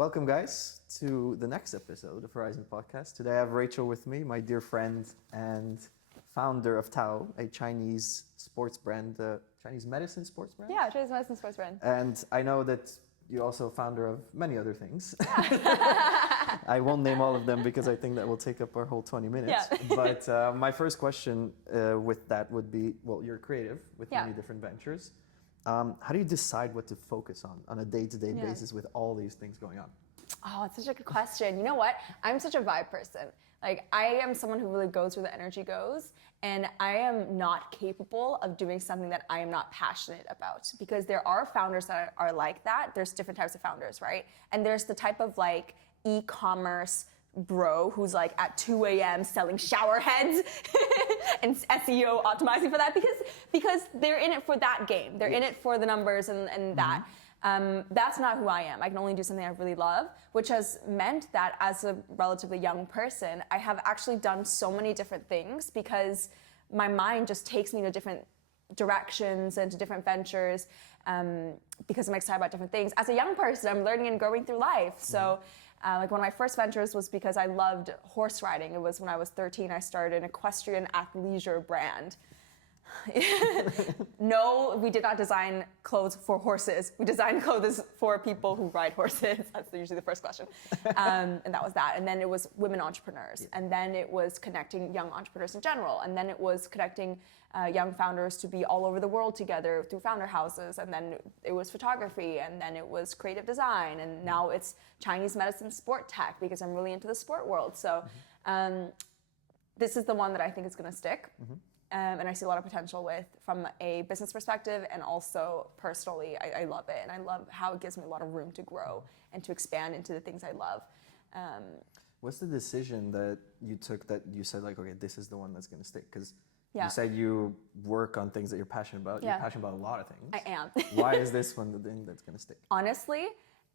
Welcome, guys, to the next episode of Horizon Podcast. Today I have Rachel with me, my dear friend and founder of Tao, a Chinese sports brand, Chinese medicine sports brand? Yeah, Chinese medicine sports brand. And I know that you're also founder of many other things. Yeah. I won't name all of them because I think that will take up our whole 20 minutes. Yeah. But my first question with that would be, well, you're creative with many different ventures. How do you decide what to focus on a day-to-day basis with all these things going on? Oh, it's such a good question. You know what? I'm such a vibe person. Like, I am someone who really goes where the energy goes, and I am not capable of doing something that I am not passionate about, because there are founders that are like that. There's different types of founders, right? And there's the type of like e-commerce bro who's like at 2 a.m. selling shower heads and SEO optimizing for that because they're in it for that game. They're in it for the numbers and that. That's not who I am. I can only do something I really love, which has meant that as a relatively young person, I have actually done so many different things because my mind just takes me to different directions and to different ventures because I'm excited about different things. As a young person, I'm learning and growing through life. So like one of my first ventures was because I loved horse riding. It was when I was 13, I started an equestrian athleisure brand. No, we did not design clothes for horses. We designed clothes for people who ride horses. That's usually the first question. And that was that. And then it was women entrepreneurs. And then it was connecting young entrepreneurs in general. And then it was connecting young founders to be all over the world together through founder houses. And then it was photography. And then it was creative design. And now it's Chinese medicine sport tech because I'm really into the sport world. So this is the one that I think is going to stick. And I see a lot of potential with from a business perspective, and also personally, I love it. And I love how it gives me a lot of room to grow and to expand into the things I love. What's the decision that you took that you said, like, okay, this is the one that's going to stick? Because you said you work on things that you're passionate about. You're passionate about a lot of things. I am. Why is this one the thing that's going to stick? Honestly,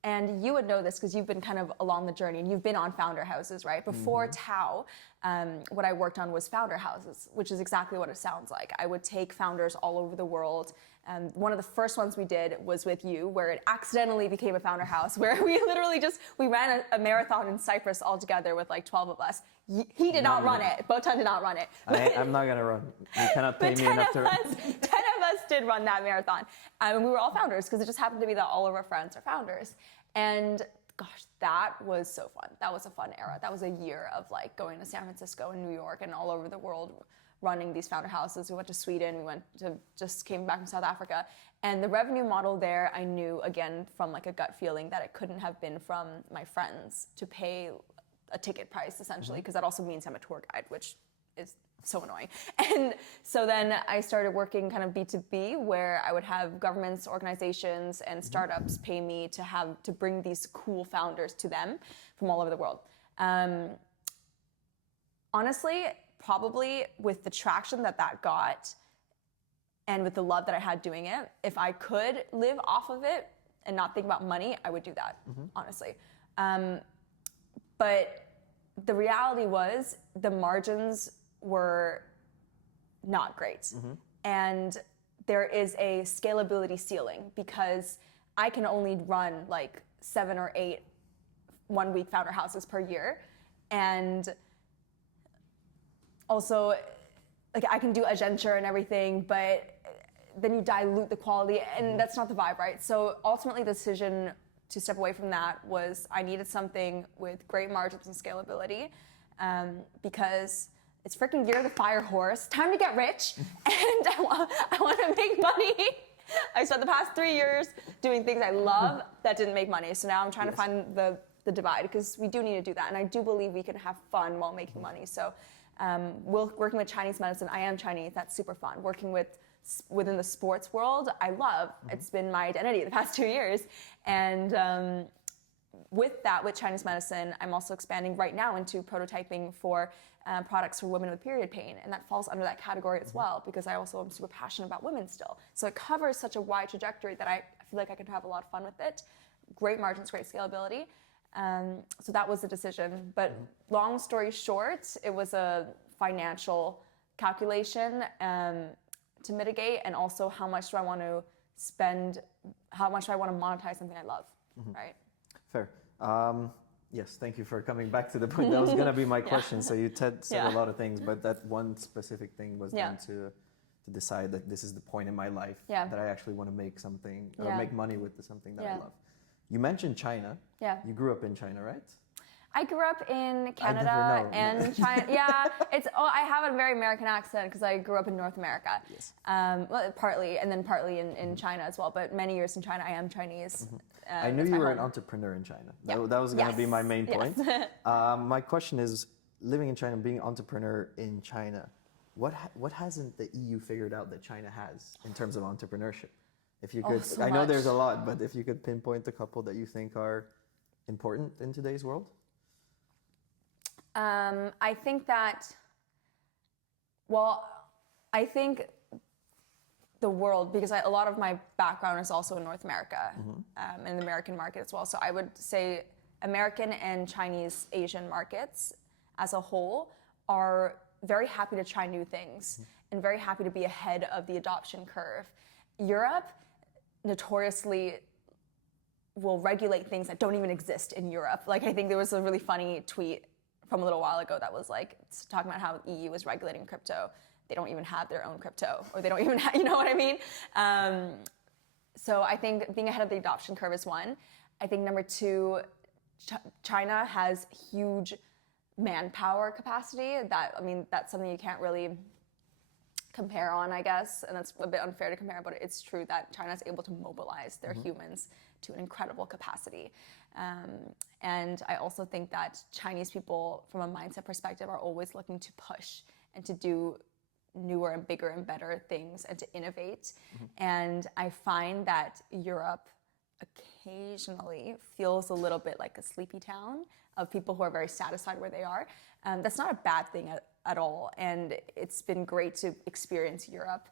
and you would know this because you've been kind of along the journey and you've been on founder houses, right? Before Tao, what I worked on was founder houses, which is exactly what it sounds like. I would take founders all over the world. One of the first ones we did was with you, where it accidentally became a founder house, where we literally we ran a marathon in Cyprus all together with like 12 of us. He did not run it. Botan did not run it. I'm not going to run. You cannot pay me enough to run. 10 of us did run that marathon. And we were all founders because it just happened to be that all of our friends are founders. And gosh, that was so fun. That was a fun era. That was a year of like going to San Francisco and New York and all over the world running these founder houses. We went to Sweden. We came back from South Africa. And the revenue model there, I knew again from like a gut feeling that it couldn't have been from my friends to pay a ticket price essentially, because that also means I'm a tour guide, which is so annoying. And so then I started working kind of B2B, where I would have governments, organizations, and startups pay me to bring these cool founders to them from all over the world. Honestly, probably with the traction that got and with the love that I had doing it, if I could live off of it and not think about money, I would do that, honestly. But the reality was the margins were not great. And there is a scalability ceiling because I can only run like 7 or 8 one-week founder houses per year. And also, like, I can do agenture and everything, but then you dilute the quality, and that's not the vibe, right? So ultimately, the decision to step away from that was I needed something with great margins and scalability, because it's freaking Year of the Fire Horse, time to get rich, and I want to make money. I spent the past 3 years doing things I love that didn't make money, so now I'm trying to find the divide, because we do need to do that, and I do believe we can have fun while making money. So working with Chinese medicine, I am Chinese, that's super fun. Working within the sports world, I love. It's been my identity the past 2 years. And with Chinese medicine, I'm also expanding right now into prototyping for products for women with period pain. And that falls under that category as well, because I also am super passionate about women still. So it covers such a wide trajectory that I feel like I can have a lot of fun with it. Great margins, great scalability. So that was the decision. But long story short, it was a financial calculation to mitigate, and also how much do I want to spend, how much do I want to monetize something I love, right? Fair. Yes, thank you for coming back to the point. That was going to be my question. So you said Yeah. a lot of things, but that one specific thing was Yeah. then to decide that this is the point in my life Yeah. that I actually want to make something or Yeah. make money with something that I Yeah. love. You mentioned China. Yeah. You grew up in China, right? I grew up in Canada never know. and China. Yeah, I have a very American accent because I grew up in North America. Yes. Well, partly, and then partly in China as well. But many years in China, I am Chinese. I knew That's you my were an home. entrepreneur in China. Yeah. That was going to Yes. be my main Yes. point. My question is, living in China, being an entrepreneur in China, what hasn't the EU figured out that China has in terms of entrepreneurship? If you could, so I know there's a much. lot, but if you could pinpoint a couple that you think are important in today's world. I think that, well, I think the world, because a lot of my background is also in North America and the American market as well. So I would say American and Chinese Asian markets as a whole are very happy to try new things and very happy to be ahead of the adoption curve. Europe notoriously will regulate things that don't even exist in Europe. Like, I think there was a really funny tweet from a little while ago that was like talking about how the EU is regulating crypto. They don't even have their own crypto, or they don't even have, you know what I mean? So I think being ahead of the adoption curve is one. I think number two, China has huge manpower capacity. That's something you can't really compare on, I guess, and that's a bit unfair to compare, but it's true that China is able to mobilize their humans to an incredible capacity. And I also think that Chinese people, from a mindset perspective, are always looking to push and to do newer and bigger and better things and to innovate. And I find that Europe occasionally feels a little bit like a sleepy town of people who are very satisfied where they are. That's not a bad thing at all. And it's been great to experience Europe.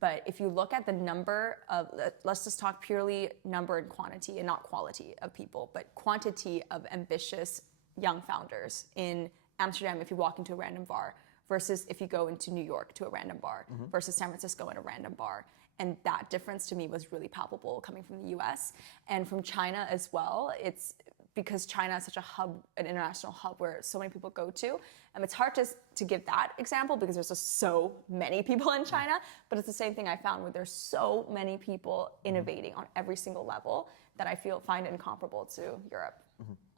But if you look at the number of, let's just talk purely number and quantity and not quality of people, but quantity of ambitious young founders in Amsterdam, if you walk into a random bar, versus if you go into New York to a random bar, versus San Francisco at a random bar. And that difference to me was really palpable coming from the US and from China as well. It's because China is such a hub, an international hub where so many people go to. It's hard to give that example because there's just so many people in China, but it's the same thing I found where there's so many people innovating on every single level that I find incomparable to Europe.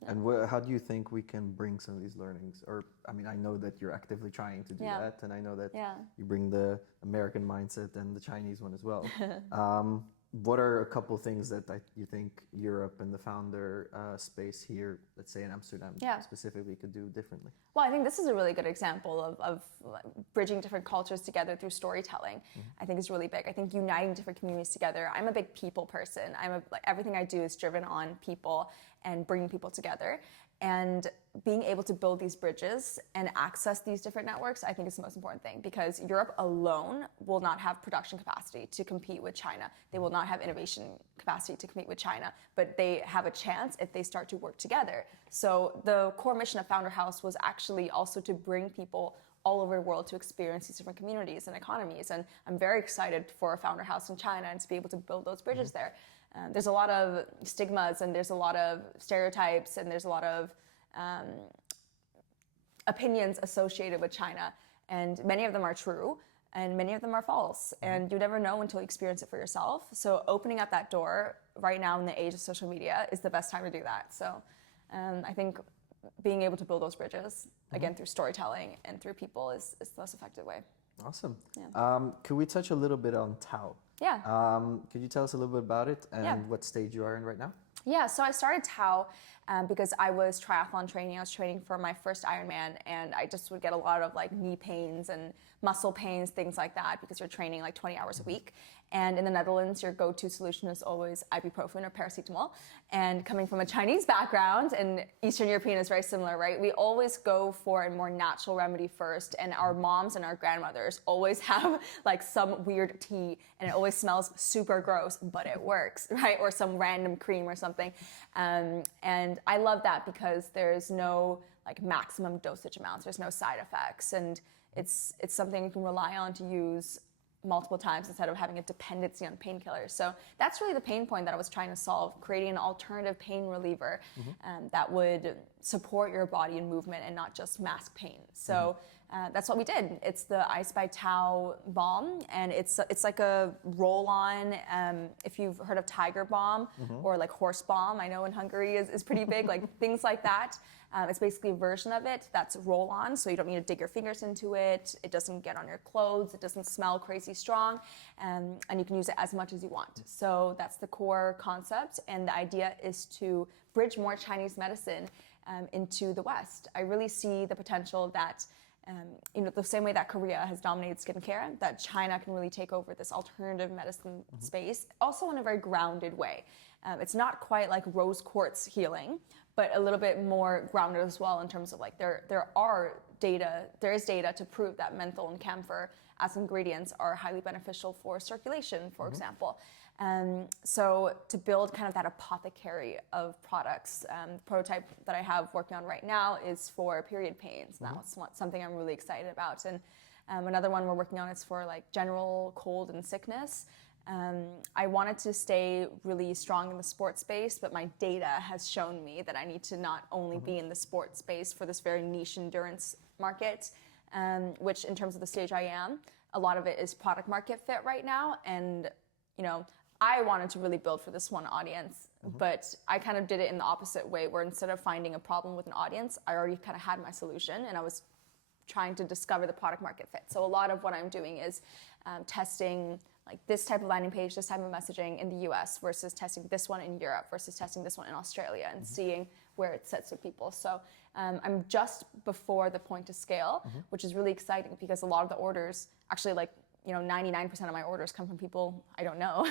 And how do you think we can bring some of these learnings? Or, I mean, I know that you're actively trying to do that, and I know that you bring the American mindset and the Chinese one as well. What are a couple things that you think Europe and the founder space here, let's say in Amsterdam specifically, could do differently? Well, I think this is a really good example of bridging different cultures together through storytelling. I think is really big. I think uniting different communities together. I'm a big people person. Everything I do is driven on people and bringing people together. And being able to build these bridges and access these different networks, I think is the most important thing, because Europe alone will not have production capacity to compete with China. They will not have innovation capacity to compete with China, but they have a chance if they start to work together. So the core mission of Founder House was actually also to bring people all over the world to experience these different communities and economies. And I'm very excited for a Founder House in China and to be able to build those bridges there. There's a lot of stigmas and there's a lot of stereotypes and there's a lot of opinions associated with China. And many of them are true and many of them are false. And you never know until you experience it for yourself. So opening up that door right now in the age of social media is the best time to do that. So I think being able to build those bridges, again, through storytelling and through people is the most effective way. Awesome. Could we touch a little bit on Tao? Yeah. Could you tell us a little bit about it and what stage you are in right now? Yeah, so I started Tao because I was triathlon training. I was training for my first Ironman, and I just would get a lot of like knee pains and muscle pains, things like that, because you're training like 20 hours a week. And in the Netherlands, your go-to solution is always ibuprofen or paracetamol. And coming from a Chinese background, and Eastern European is very similar, right? We always go for a more natural remedy first, and our moms and our grandmothers always have like some weird tea, and it always smells super gross, but it works, right? Or some random cream or something. And I love that because there's no like maximum dosage amounts, there's no side effects, and it's something you can rely on to use multiple times instead of having a dependency on painkillers. So that's really the pain point that I was trying to solve, creating an alternative pain reliever that would support your body and movement and not just mask pain. So that's what we did. It's the Ice by Tao balm, and it's like a roll-on. If you've heard of Tiger Balm or like horse balm, I know in Hungary is pretty big, like things like that. It's basically a version of it that's roll-on, so you don't need to dig your fingers into it. It doesn't get on your clothes. It doesn't smell crazy strong, and you can use it as much as you want. So that's the core concept, and the idea is to bridge more Chinese medicine into the West. I really see the potential that the same way that Korea has dominated skincare, that China can really take over this alternative medicine space, also in a very grounded way. It's not quite like rose quartz healing, but a little bit more grounded as well in terms of like there is data to prove that menthol and camphor as ingredients are highly beneficial for circulation, for example. So to build kind of that apothecary of products, the prototype that I have working on right now is for period pains. Now it's something I'm really excited about. And another one we're working on is for like general cold and sickness. I wanted to stay really strong in the sports space, but my data has shown me that I need to not only be in the sports space for this very niche endurance market, which in terms of the stage I am, a lot of it is product market fit right now. And, I wanted to really build for this one audience, but I kind of did it in the opposite way, where instead of finding a problem with an audience, I already kind of had my solution, and I was trying to discover the product market fit. So a lot of what I'm doing is testing like this type of landing page, this type of messaging in the US versus testing this one in Europe versus testing this one in Australia and seeing where it sits with people. So I'm just before the point to scale, which is really exciting because a lot of the orders, actually 99% of my orders come from people I don't know.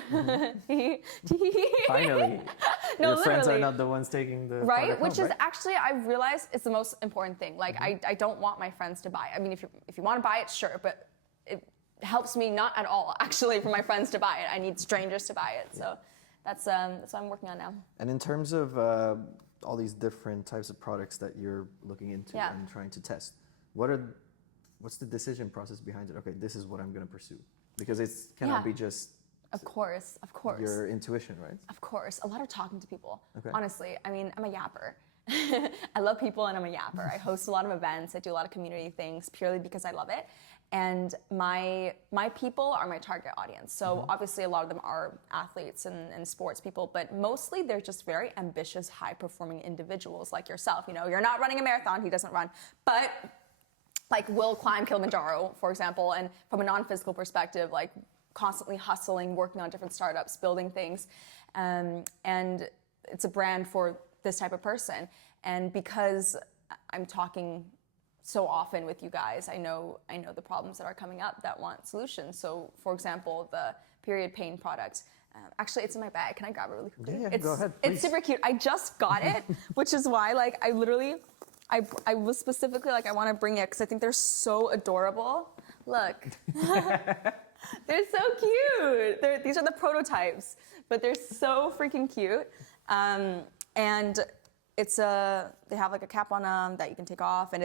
Finally. No, your friends are not the ones taking the right, which home, is actually, I've realized it's the most important thing. Like I don't want my friends to buy. I mean, if you want to buy it, sure, but it helps me not at all actually for my friends to buy it. I need strangers to buy it. So that's what I'm working on now. And in terms of all these different types of products that you're looking into and trying to test, what's the decision process behind it? Okay, this is what I'm going to pursue, because it cannot be just of course your intuition, right? Of course, a lot of talking to people. Okay. Honestly, I mean, I'm a yapper. I love people and I'm a yapper. I host a lot of events. I do a lot of community things purely because I love it. And my people are my target audience. So obviously a lot of them are athletes and sports people, but mostly they're just very ambitious, high-performing individuals like yourself. You're not running a marathon, he doesn't run, but like will climb Kilimanjaro, for example, and from a non-physical perspective, like constantly hustling, working on different startups, building things. And it's a brand for this type of person. And because I'm talking so often with you guys, I know the problems that are coming up that want solutions. So, for example, the period pain product. Actually, it's in my bag. Can I grab it really quickly? Yeah, go ahead, please. It's super cute. I just got it, which is why, like, I was specifically like, I want to bring it because I think they're so adorable. Look, they're so cute. These are the prototypes, but they're so freaking cute. And they have like a cap on them that you can take off, and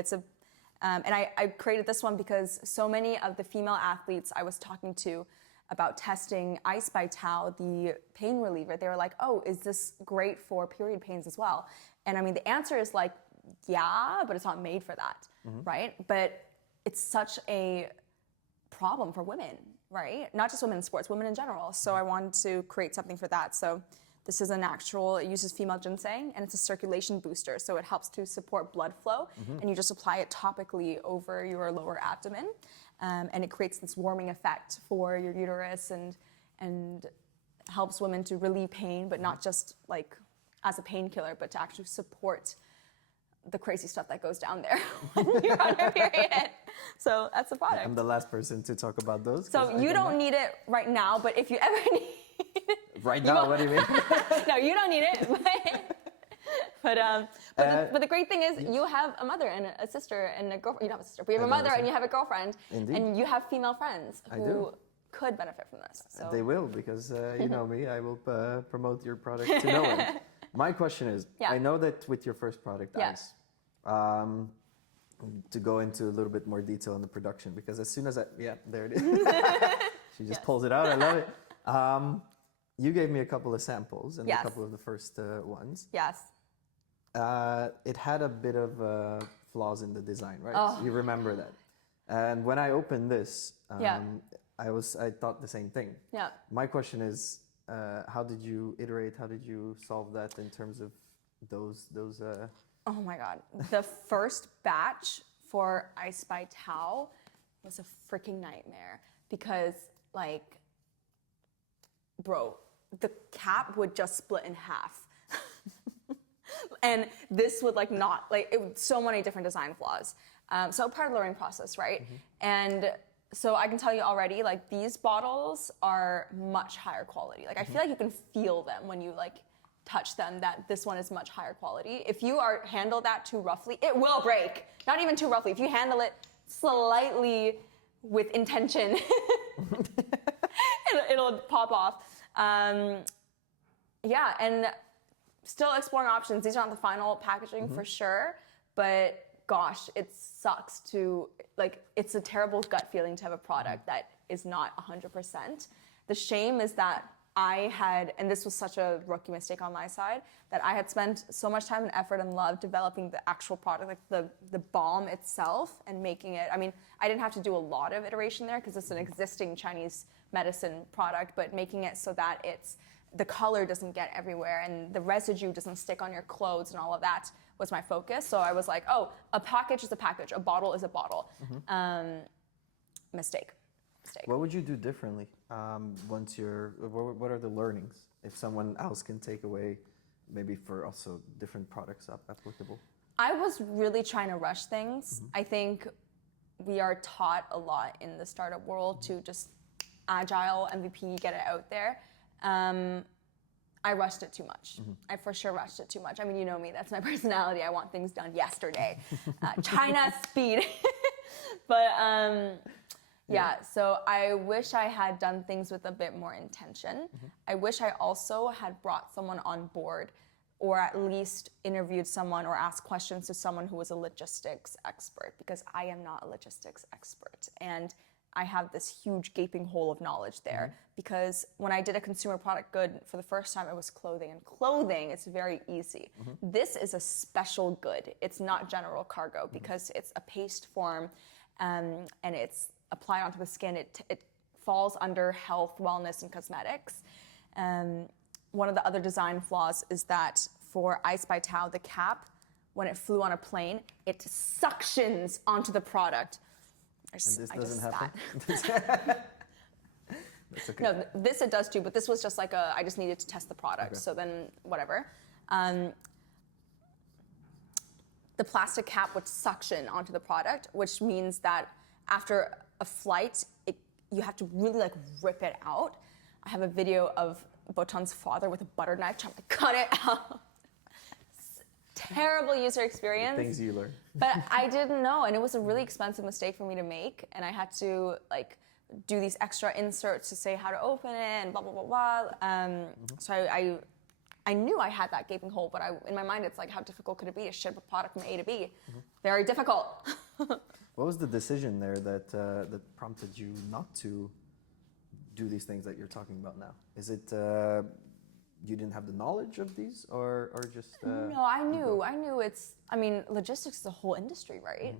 and I created this one because so many of the female athletes I was talking to about testing Ice by Tao, the pain reliever, they were like, oh, is this great for period pains as well? And I mean, the answer is like, yeah, but it's not made for that, right? But it's such a problem for women, right? Not just women in sports, women in general. So I wanted to create something for that. So this is it uses female ginseng, and it's a circulation booster. So it helps to support blood flow, and you just apply it topically over your lower abdomen. And it creates this warming effect for your uterus and helps women to relieve pain, but not just like as a painkiller, but to actually support the crazy stuff that goes down there when you're on your period. So that's the product. I'm the last person to talk about those. So you don't need it right now, but if you ever need it. Right now, what do you mean? No, you don't need it. But the great thing is you have a mother and a sister and a girlfriend. You don't have a sister, but you have a mother and you have a girlfriend. Indeed. And you have female friends who could benefit from this. So. They will, because you know me, I will promote your product to no one. My question is, I know that with your first product, Ice, to go into a little bit more detail on the production, because as soon as there it is. She just pulls it out. I love it. You gave me a couple of samples and a couple of the first ones. Yes. It had a bit of flaws in the design, right? Oh, You remember that. And when I opened this, I thought the same thing. Yeah. My question is, how did you iterate? How did you solve that in terms of those? Oh my God. The first batch for I Spy Tao was a freaking nightmare because, like, bro, the cap would just split in half. And this would like not, like, it would, so many different design flaws. So part of the learning process, right? And so I can tell you already, like, these bottles are much higher quality. Like, I feel like you can feel them when you like touch them, that this one is much higher quality. If you handle that too roughly, it will break. Not even too roughly. If you handle it slightly with intention, it'll pop off. Yeah, and still exploring options. These aren't the final packaging for sure, but gosh, it sucks to, like, it's a terrible gut feeling to have a product that is not 100%. The shame is that I had, and this was such a rookie mistake on my side, that I had spent so much time and effort and love developing the actual product, like the balm itself, and making it, I mean, I didn't have to do a lot of iteration there because it's an existing Chinese medicine product, but making it so that the color doesn't get everywhere and the residue doesn't stick on your clothes and all of that was my focus. So I was like, oh, a package is a package, a bottle is a bottle. Mistake. What would you do differently once what are the learnings if someone else can take away, maybe for also different products applicable? I was really trying to rush things. I think we are taught a lot in the startup world to just agile, MVP, get it out there. I rushed it too much. I for sure rushed it too much. I mean, you know me, that's my personality. I want things done yesterday. China speed. But yeah, so I wish I had done things with a bit more intention. I wish I also had brought someone on board or at least interviewed someone or asked questions to someone who was a logistics expert, because I am not a logistics expert. And I have this huge gaping hole of knowledge there because when I did a consumer product good for the first time, it was clothing. And clothing, it's very easy. This is a special good. It's not general cargo because it's a paste form and it's applied onto the skin. It falls under health, wellness, and cosmetics. One of the other design flaws is that for I Spy Tao, the cap, when it flew on a plane, it suctions onto the product. And this doesn't happen? That's okay. No, this it does too, but this was just like I just needed to test the product, so then whatever. The plastic cap would suction onto the product, which means that after a flight, you have to really like rip it out. I have a video of Botan's father with a butter knife trying to cut it out. Terrible user experience. The things you learn. But I didn't know, and it was a really expensive mistake for me to make, and I had to like do these extra inserts to say how to open it and blah blah blah blah. So I knew I had that gaping hole, but in my mind it's like, how difficult could it be to ship a product from A to B? Very difficult. What was the decision there that prompted you not to do these things that you're talking about now? Is it you didn't have the knowledge of these, or just? No, I knew it's. I mean, logistics is a whole industry, right?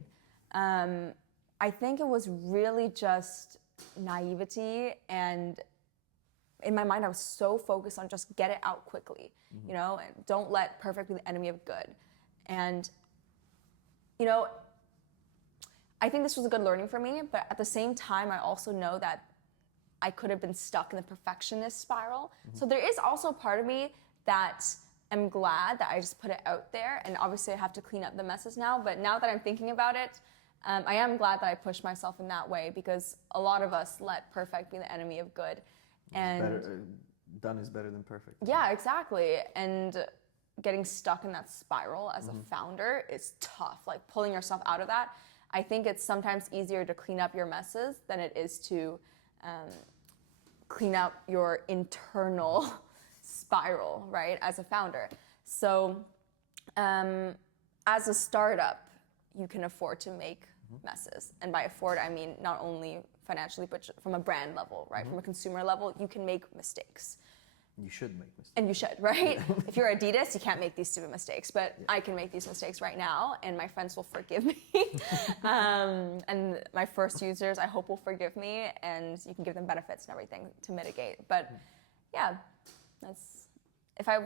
I think it was really just naivety, and in my mind, I was so focused on just get it out quickly, you know, and don't let perfect be the enemy of good, and you know. I think this was a good learning for me, but at the same time, I also know that I could have been stuck in the perfectionist spiral. So there is also a part of me that I'm glad that I just put it out there, and obviously I have to clean up the messes now, but now that I'm thinking about it, I am glad that I pushed myself in that way, because a lot of us let perfect be the enemy of good. And done is better than perfect. Yeah, exactly. And getting stuck in that spiral as a founder is tough, like pulling yourself out of that. I think it's sometimes easier to clean up your messes than it is to clean up your internal spiral, right, as a founder. So as a startup, you can afford to make messes. And by afford, I mean not only financially, but from a brand level, right? From a consumer level, you can make mistakes. You should make mistakes. And you should, right? If you're Adidas, you can't make these stupid mistakes, but I can make these mistakes right now, and my friends will forgive me. And my first users, I hope, will forgive me, and you can give them benefits and everything to mitigate. But yeah, if I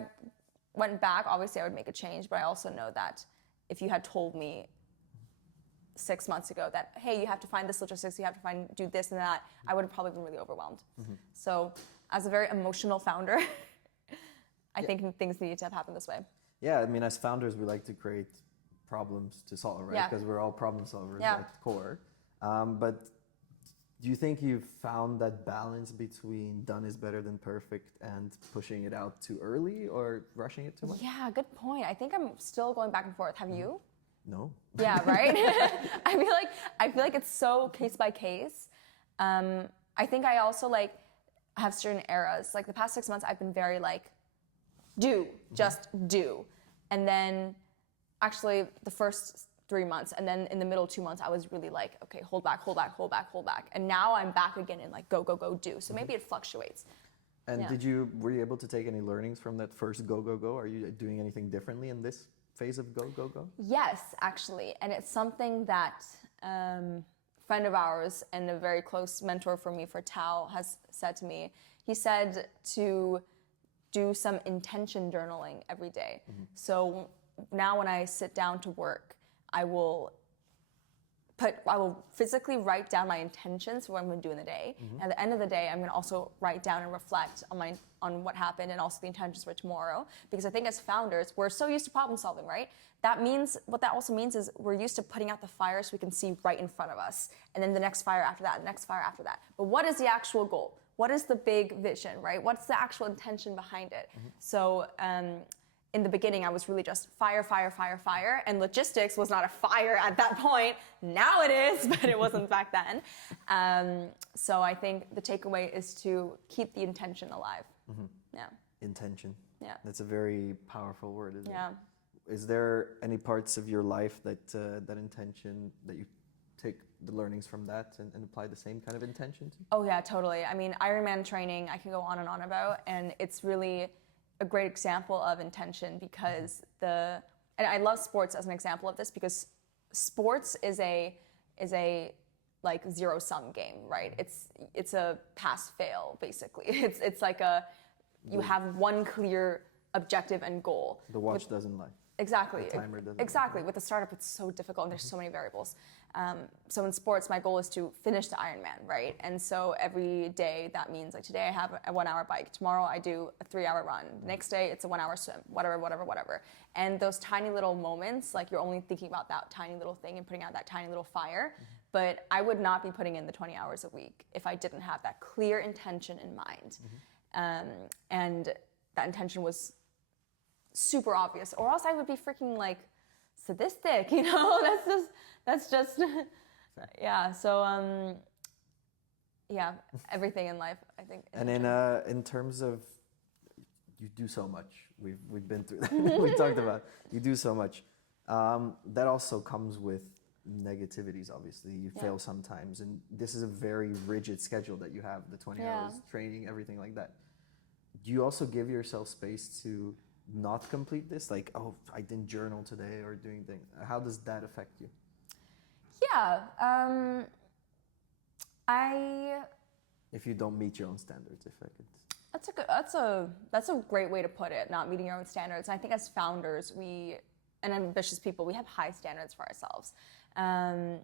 went back, obviously I would make a change, but I also know that if you had told me 6 months ago that, hey, you have to find this logistics, you have to do this and that, I would have probably been really overwhelmed. So as a very emotional founder, I think things need to have happened this way. Yeah, I mean, as founders, we like to create problems to solve, right? Because we're all problem solvers at the core. But do you think you've found that balance between done is better than perfect and pushing it out too early or rushing it too much? Yeah, good point. I think I'm still going back and forth. Have you? No. Yeah, right? I feel like it's so case by case. I think I also have certain eras. Like the past 6 months, I've been very just do. And then actually the first 3 months, and then in the middle 2 months, I was really like, okay, hold back. And now I'm back again in go, do. So maybe it fluctuates. And were you able to take any learnings from that first go? Are you doing anything differently in this phase of go? Yes, actually. And it's something that friend of ours and a very close mentor for me for Tao has said to me. He said to do some intention journaling every day. So now when I sit down to work, I will physically write down my intentions for what I'm going to do in the day. And at the end of the day, I'm going to also write down and reflect on what happened and also the intentions for tomorrow. Because I think as founders, we're so used to problem solving, right? What that also means is we're used to putting out the fire so we can see right in front of us. And then the next fire after that, the next fire after that. But what is the actual goal? What is the big vision, right? What's the actual intention behind it? So in the beginning, I was really just fire. And logistics was not a fire at that point. Now it is, but it wasn't back then. So I think the takeaway is to keep the intention alive. Yeah. Intention. Yeah. That's a very powerful word, isn't it? Yeah. Is there any parts of your life that intention, that you take the learnings from that and apply the same kind of intention to? Oh yeah, totally. I mean, Ironman training, I can go on and on about, and it's really a great example of intention because and I love sports as an example of this because sports is a zero-sum game, right? It's a pass-fail basically. It's like you have one clear objective and goal. The watch doesn't lie. Exactly. The timer doesn't. Exactly. With a startup, it's so difficult and there's so many variables. So in sports, my goal is to finish the Ironman, right? And so every day that means today I have a 1 hour bike. Tomorrow I do a 3 hour run. The next day it's a 1 hour swim, whatever. And those tiny little moments, you're only thinking about that tiny little thing and putting out that tiny little fire. But I would not be putting in the 20 hours a week if I didn't have that clear intention in mind. And that intention was super obvious, or else I would be freaking sadistic, that's just yeah. So yeah, everything in life, I think. And in terms of, you do so much. We've been through that. We talked about you do so much. That also comes with negativities. Obviously, you fail sometimes, and this is a very rigid schedule that you have. The 20 hours training, everything like that. Do you also give yourself space to not complete this? I didn't journal today, or doing things. How does that affect you? Yeah. If you don't meet your own standards, if I could. That's a great way to put it. Not meeting your own standards. And I think as founders, and ambitious people, we have high standards for ourselves. And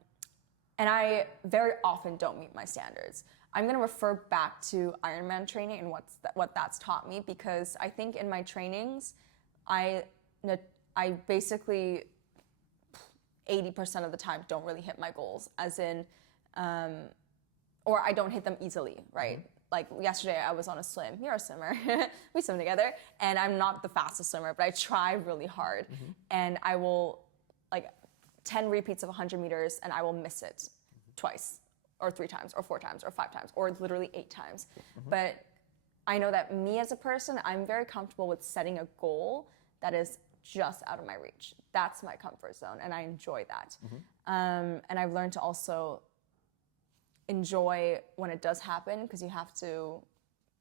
I very often don't meet my standards. I'm going to refer back to Ironman training and what that's taught me, because I think in my trainings, I basically 80% of the time don't really hit my goals, as in, or I don't hit them easily, right? Like yesterday I was on a swim. You're a swimmer. We swim together. And I'm not the fastest swimmer, but I try really hard. And I will 10 repeats of 100 meters and I will miss it twice, or 3 times, or 4 times, or 5 times, or literally 8 times. But I know that me as a person, I'm very comfortable with setting a goal that is just out of my reach. That's my comfort zone, and I enjoy that. And I've learned to also enjoy when it does happen, because you have to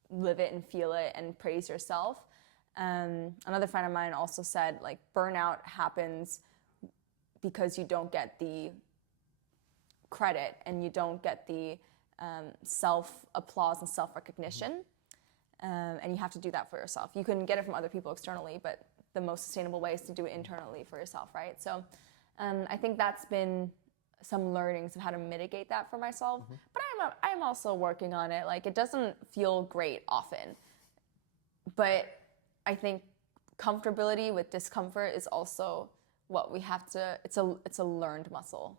live it and feel it and praise yourself. Another friend of mine also said, like, burnout happens because you don't get the credit and you don't get the self-applause and self-recognition. And you have to do that for yourself. You can get it from other people externally, but the most sustainable way is to do it internally for yourself, right? So I think that's been some learnings of how to mitigate that for myself. But I'm also working on it. Like, it doesn't feel great often. But I think comfortability with discomfort is also what we have to, it's a learned muscle.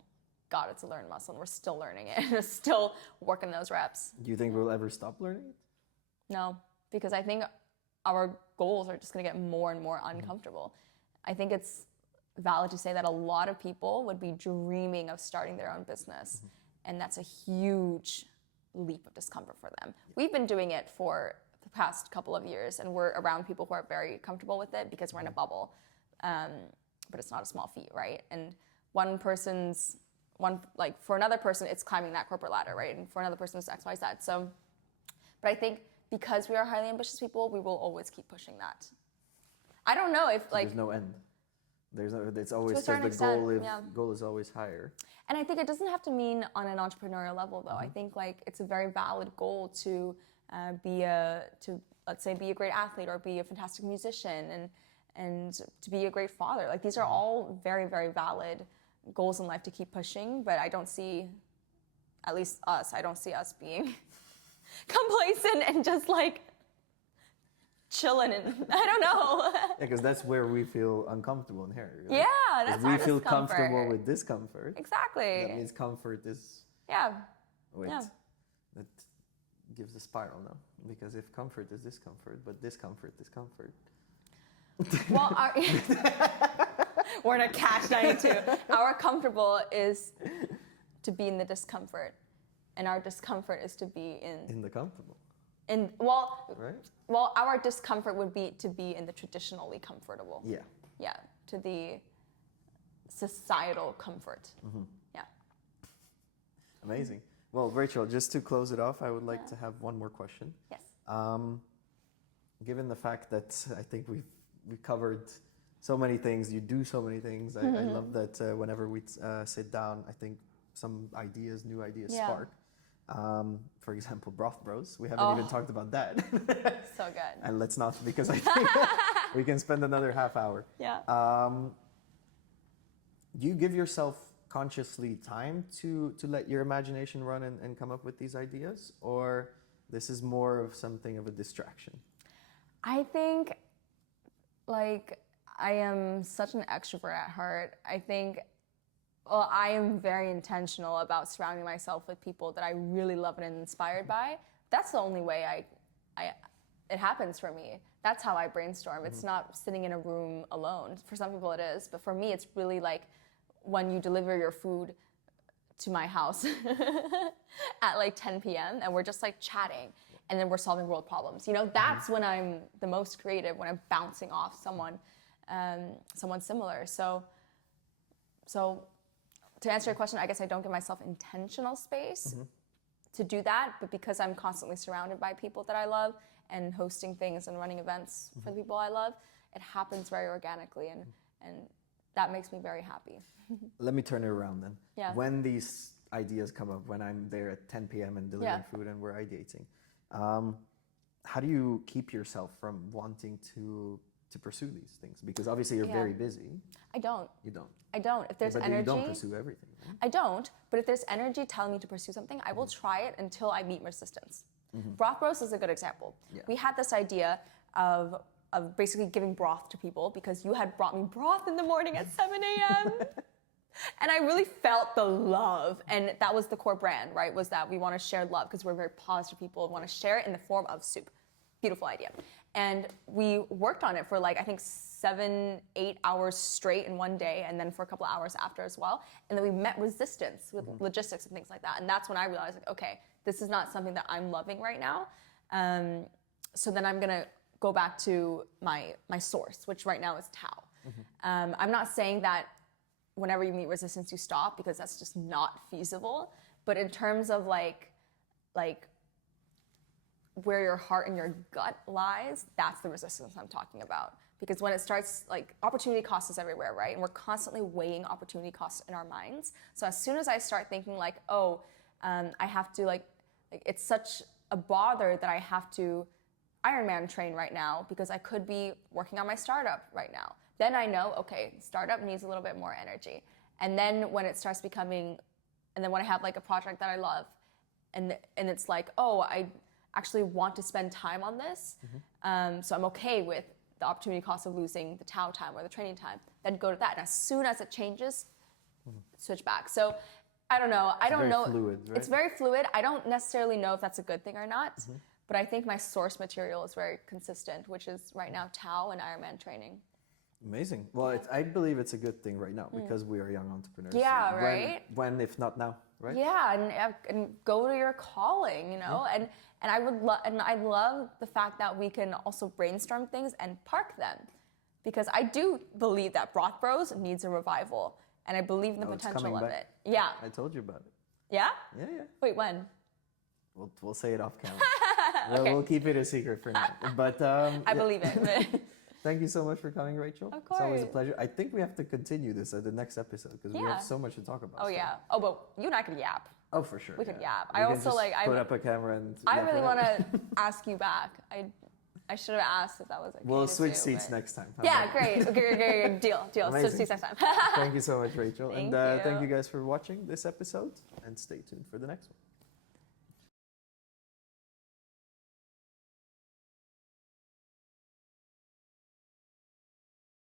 God, it's a learned muscle, and we're still learning it. We're still working those reps. Do you think we'll ever stop learning it? No, because I think our goals are just going to get more and more uncomfortable. I think it's valid to say that a lot of people would be dreaming of starting their own business, and that's a huge leap of discomfort for them. We've been doing it for the past couple of years, and we're around people who are very comfortable with it because we're in a bubble. But it's not a small feat, right? And for another person, it's climbing that corporate ladder, right? And for another person, it's X, Y, Z. So, but I think because we are highly ambitious people, we will always keep pushing that. I don't know if there's no end. It's always the goal is always higher. And I think it doesn't have to mean on an entrepreneurial level, though. I think like it's a very valid goal to let's say be a great athlete or be a fantastic musician and to be a great father. Like, these are all very, very valid goals in life to keep pushing, but I don't see, at least us, I don't see us being complacent and just like chilling and I don't know. Yeah, because that's where we feel uncomfortable in here. Right? Yeah, that's we feel comfortable with discomfort. Exactly. That means comfort is. Yeah. Wait, yeah. That gives a spiral now, because if comfort is discomfort, but discomfort is comfort. Well, we're in a catch-22. Our comfortable is to be in the discomfort, and our discomfort is to be in the comfortable. Right? Well, our discomfort would be to be in the traditionally comfortable. Yeah. Yeah, to the societal comfort. Yeah. Amazing. Well, Rachel, just to close it off, I would like to have one more question. Yes. Given the fact that I think we covered so many things, you do so many things. I love that whenever we sit down, I think some new ideas spark. For example, Broth Bros. We haven't even talked about that. So good. And let's not, because I think we can spend another half hour. Yeah. Do you give yourself consciously time to let your imagination run and come up with these ideas? Or this is more of something of a distraction? I think, like, I am such an extrovert at heart. I think, well, I am very intentional about surrounding myself with people that I really love and am inspired by. That's the only way it happens for me. That's how I brainstorm. It's not sitting in a room alone. For some people it is, but for me it's really like when you deliver your food to my house at like 10 p.m. and we're just like chatting and then we're solving world problems. You know, that's when I'm the most creative, when I'm bouncing off someone similar. So to answer your question, I guess I don't give myself intentional space to do that, but because I'm constantly surrounded by people that I love and hosting things and running events for the people I love, it happens very organically, and that makes me very happy. Let me turn it around then. Yeah. When these ideas come up, when I'm there at 10 p.m. and delivering food and we're ideating, how do you keep yourself from wanting to pursue these things? Because obviously you're very busy. I don't. You don't. I don't. If there's energy, you don't pursue everything. Right? I don't. But if there's energy telling me to pursue something, I will try it until I meet resistance. Broth Bros is a good example. Yeah. We had this idea of basically giving broth to people because you had brought me broth in the morning at 7 a.m. And I really felt the love. And that was the core brand, right? Was that we want to share love because we're very positive people, want to share it in the form of soup. Beautiful idea. And we worked on it for like, I think 7-8 hours straight in one day, and then for a couple of hours after as well. And then we met resistance with logistics and things like that. And that's when I realized, like, okay, this is not something that I'm loving right now. So then I'm gonna go back to my source, which right now is Tao. I'm not saying that whenever you meet resistance, you stop, because that's just not feasible. But in terms of like where your heart and your gut lies, that's the resistance I'm talking about. Because when it starts, like, opportunity cost is everywhere, right? And we're constantly weighing opportunity costs in our minds. So as soon as I start thinking like, oh, I have to like it's such a bother that I have to Ironman train right now because I could be working on my startup right now. Then I know, okay, startup needs a little bit more energy. And then when it starts becoming, and then when I have like a project that I love, and it's like, oh, I actually want to spend time on this, so I'm okay with the opportunity cost of losing the Tao time or the training time, then go to that. And as soon as it changes, switch back. So I don't know. I don't know. It's very fluid, right? It's very fluid. I don't necessarily know if that's a good thing or not, but I think my source material is very consistent, which is right now Tao and Ironman training. Amazing. Well, I believe it's a good thing right now because we are young entrepreneurs. Yeah, right? When if not now, right? Yeah, and go to your calling, you know? And I love the fact that we can also brainstorm things and park them, because I do believe that Broth Bros needs a revival, and I believe in the potential of it. Yeah. I told you about it. Yeah? Yeah. Wait, when? We'll say it off camera. Okay. We'll keep it a secret for now. But I believe it. Thank you so much for coming, Rachel. Of course. It's always a pleasure. I think we have to continue this at the next episode because we have so much to talk about. Oh, yeah. Oh, but you and I could yap. Oh, for sure. We could yap. I also like. Put up a camera and. I really want to ask you back. I should have asked if that was okay. We'll switch seats next time. Yeah, great. Okay, deal. Amazing. Switch seats next time. Thank you so much, Rachel. Thank and thank you guys for watching this episode. And stay tuned for the next one.